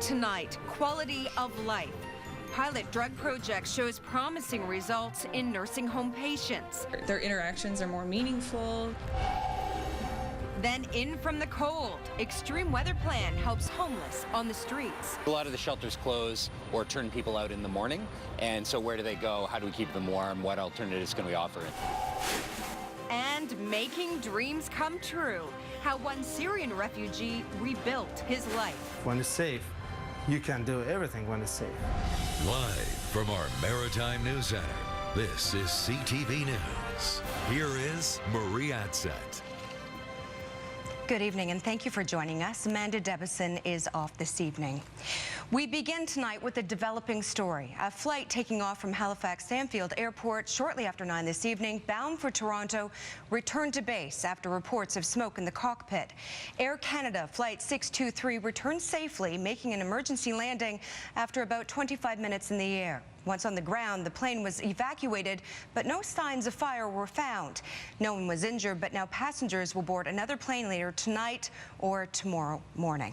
Tonight, quality of life. Pilot drug project shows promising results in nursing home patients. Their interactions are more meaningful. Then in from the cold, extreme weather plan helps homeless on the streets. A lot of the shelters close or turn people out in the morning, and so where do they go? How do we keep them warm? What alternatives can we offer? And making dreams come true. How one Syrian refugee rebuilt his life. When it's safe, you can do everything when it's safe. Live from our Maritime News Center, this is CTV News. Here is Marie Adsett. Good evening, and thank you for joining us. Amanda Debison is off this evening. We begin tonight with a developing story. A flight taking off from Halifax Stanfield Airport shortly after 9 this evening, bound for Toronto, returned to base after reports of smoke in the cockpit. Air Canada Flight 623 returned safely, making an emergency landing after about 25 minutes in the air. Once on the ground, the plane was evacuated, but no signs of fire were found. No one was injured, but now passengers will board another plane later tonight or tomorrow morning.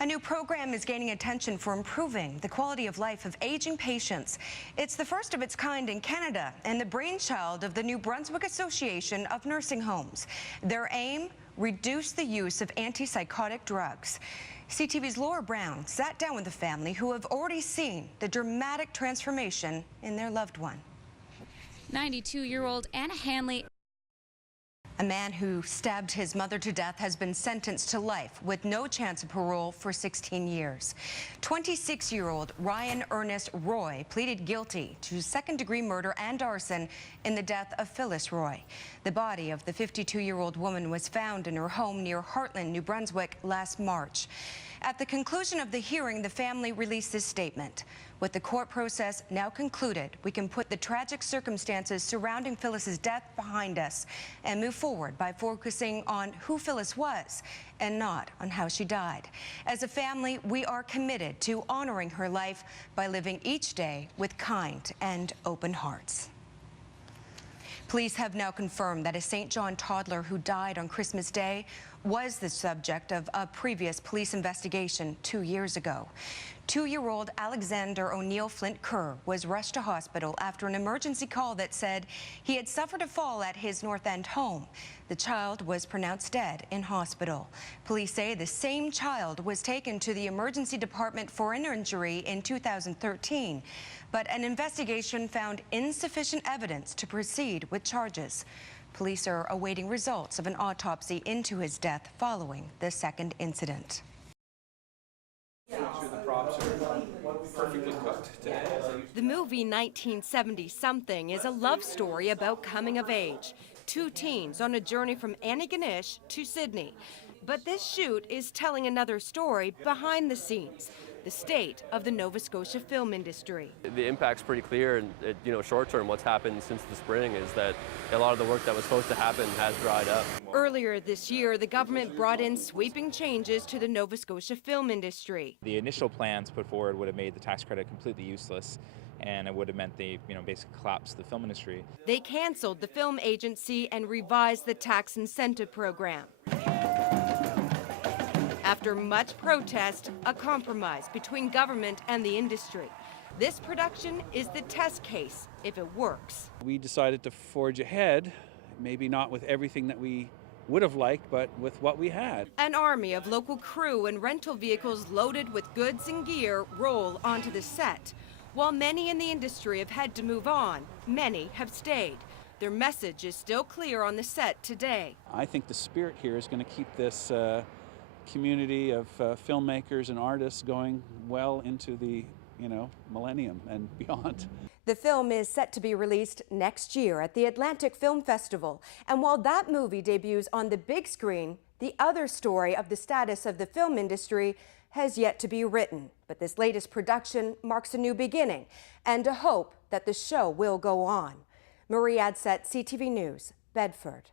A new program is gaining attention for improving the quality of life of aging patients. It's the first of its kind in Canada and the brainchild of the New Brunswick Association of Nursing Homes. Their aim, reduce the use of antipsychotic drugs. CTV's Laura Brown sat down with the family who have already seen the dramatic transformation in their loved one. 92-year-old Anna Hanley. A man who stabbed his mother to death has been sentenced to life with no chance of parole for 16 years. 26-year-old Ryan Ernest Roy pleaded guilty to second-degree murder and arson in the death of Phyllis Roy. The body of the 52-year-old woman was found in her home near Heartland, New Brunswick last March. At the conclusion of the hearing, the family released this statement. With the court process now concluded, we can put the tragic circumstances surrounding Phyllis's death behind us and move forward by focusing on who Phyllis was and not on how she died. As a family, we are committed to honoring her life by living each day with kind and open hearts. Police have now confirmed that a St. John toddler who died on Christmas Day was the subject of a previous police investigation 2 years ago. 2-year-old Alexander O'Neill Flint Kerr was rushed to hospital after an emergency call that said he had suffered a fall at his North End home. The child was pronounced dead in hospital. Police say the same child was taken to the emergency department for an injury in 2013, but an investigation found insufficient evidence to proceed with charges. Police are awaiting results of an autopsy into his death following the second incident. The movie 1970-something is a love story about coming of age. Two teens on a journey from Antigonish to Sydney. But this shoot is telling another story behind the scenes. The state of the Nova Scotia film industry. The impact's pretty clear, and short term, what's happened since the spring is that a lot of the work that was supposed to happen has dried up. Earlier this year, the government brought in sweeping changes to the Nova Scotia film industry. The initial plans put forward would have made the tax credit completely useless, and it would have meant they, basically collapsed the film industry. They canceled the film agency and revised the tax incentive program. After much protest, a compromise between government and the industry. This production is the test case if it works. We decided to forge ahead, maybe not with everything that we would have liked, but with what we had. An army of local crew and rental vehicles loaded with goods and gear roll onto the set. While many in the industry have had to move on, many have stayed. Their message is still clear on the set today. I think the spirit here is going to keep this community of filmmakers and artists going well into the millennium and beyond. The film is set to be released next year at the Atlantic Film Festival. And while that movie debuts on the big screen, the other story of the status of the film industry has yet to be written. But this latest production marks a new beginning and a hope that the show will go on. Marie Adsett, CTV News, Bedford.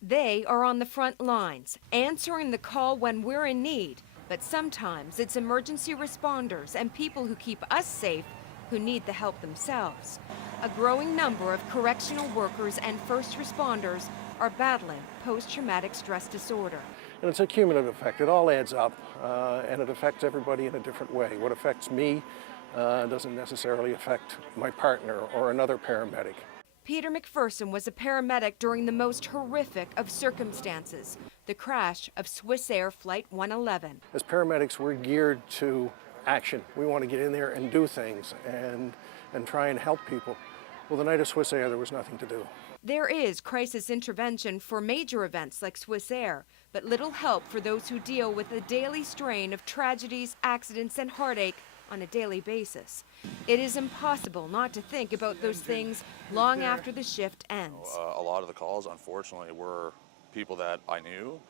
They are on the front lines, answering the call when we're in need. But sometimes it's emergency responders and people who keep us safe who need the help themselves. A growing number of correctional workers and first responders are battling post-traumatic stress disorder. And it's a cumulative effect. It all adds up, and it affects everybody in a different way. What affects me doesn't necessarily affect my partner or another paramedic. Peter McPherson was a paramedic during the most horrific of circumstances, the crash of Swissair Flight 111. As paramedics, we're geared to action. We want to get in there and do things and try and help people. Well, the night of Swissair, there was nothing to do. There is crisis intervention for major events like Swissair, but little help for those who deal with the daily strain of tragedies, accidents, and heartache on a daily basis. It is impossible not to think about those things long after the shift ends. A lot of the calls, unfortunately, were people that I knew,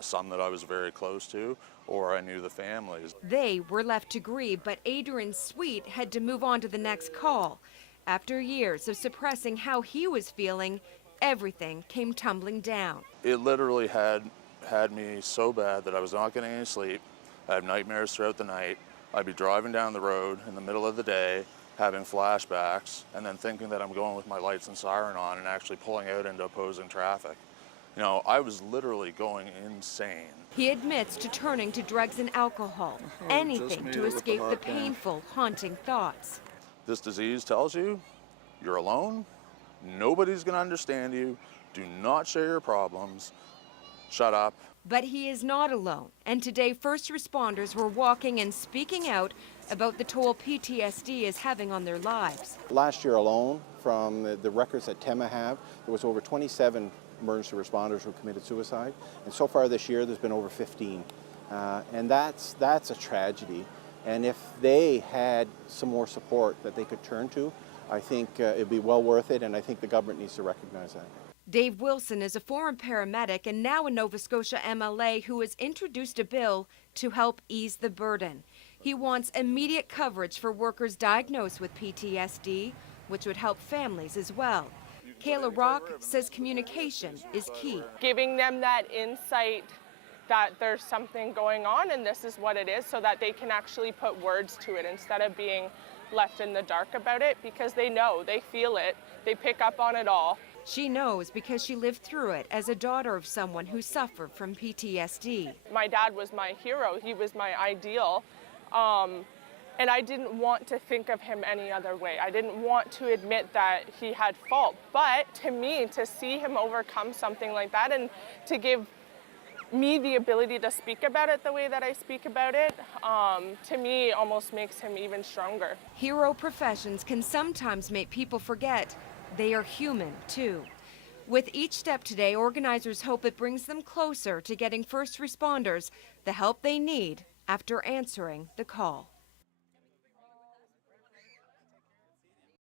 some that I was very close to, or I knew the families. They were left to grieve, but Adrian Sweet had to move on to the next call. After years of suppressing how he was feeling, everything came tumbling down. It literally had me so bad that I was not getting any sleep. I had nightmares throughout the night. I'd be driving down the road in the middle of the day, having flashbacks, and then thinking that I'm going with my lights and siren on and actually pulling out into opposing traffic. You know, I was literally going insane. He admits to turning to drugs and alcohol, anything to escape the painful, haunting thoughts. This disease tells you you're alone, nobody's going to understand you, do not share your problems, shut up. But he is not alone, and today first responders were walking and speaking out about the toll PTSD is having on their lives. Last year alone, from the records that TEMA have, there was over 27 emergency responders who committed suicide, and so far this year there's been over 15. And that's a tragedy. And if they had some more support that they could turn to, I think it'd be well worth it, and I think the government needs to recognize that. Dave Wilson is a former paramedic and now a Nova Scotia MLA who has introduced a bill to help ease the burden. He wants immediate coverage for workers diagnosed with PTSD, which would help families as well. Kayla Rock says communication is key. Giving them that insight that there's something going on and this is what it is, so that they can actually put words to it instead of being left in the dark about it, because they know, they feel it, they pick up on it all. She knows because she lived through it as a daughter of someone who suffered from PTSD. My dad was my hero, he was my ideal, and I didn't want to think of him any other way. I didn't want to admit that he had fault, but to me, to see him overcome something like that and to give me the ability to speak about it the way that I speak about it, to me almost makes him even stronger. Hero professions can sometimes make people forget they are human too. With each step today, organizers hope it brings them closer to getting first responders the help they need after answering the call.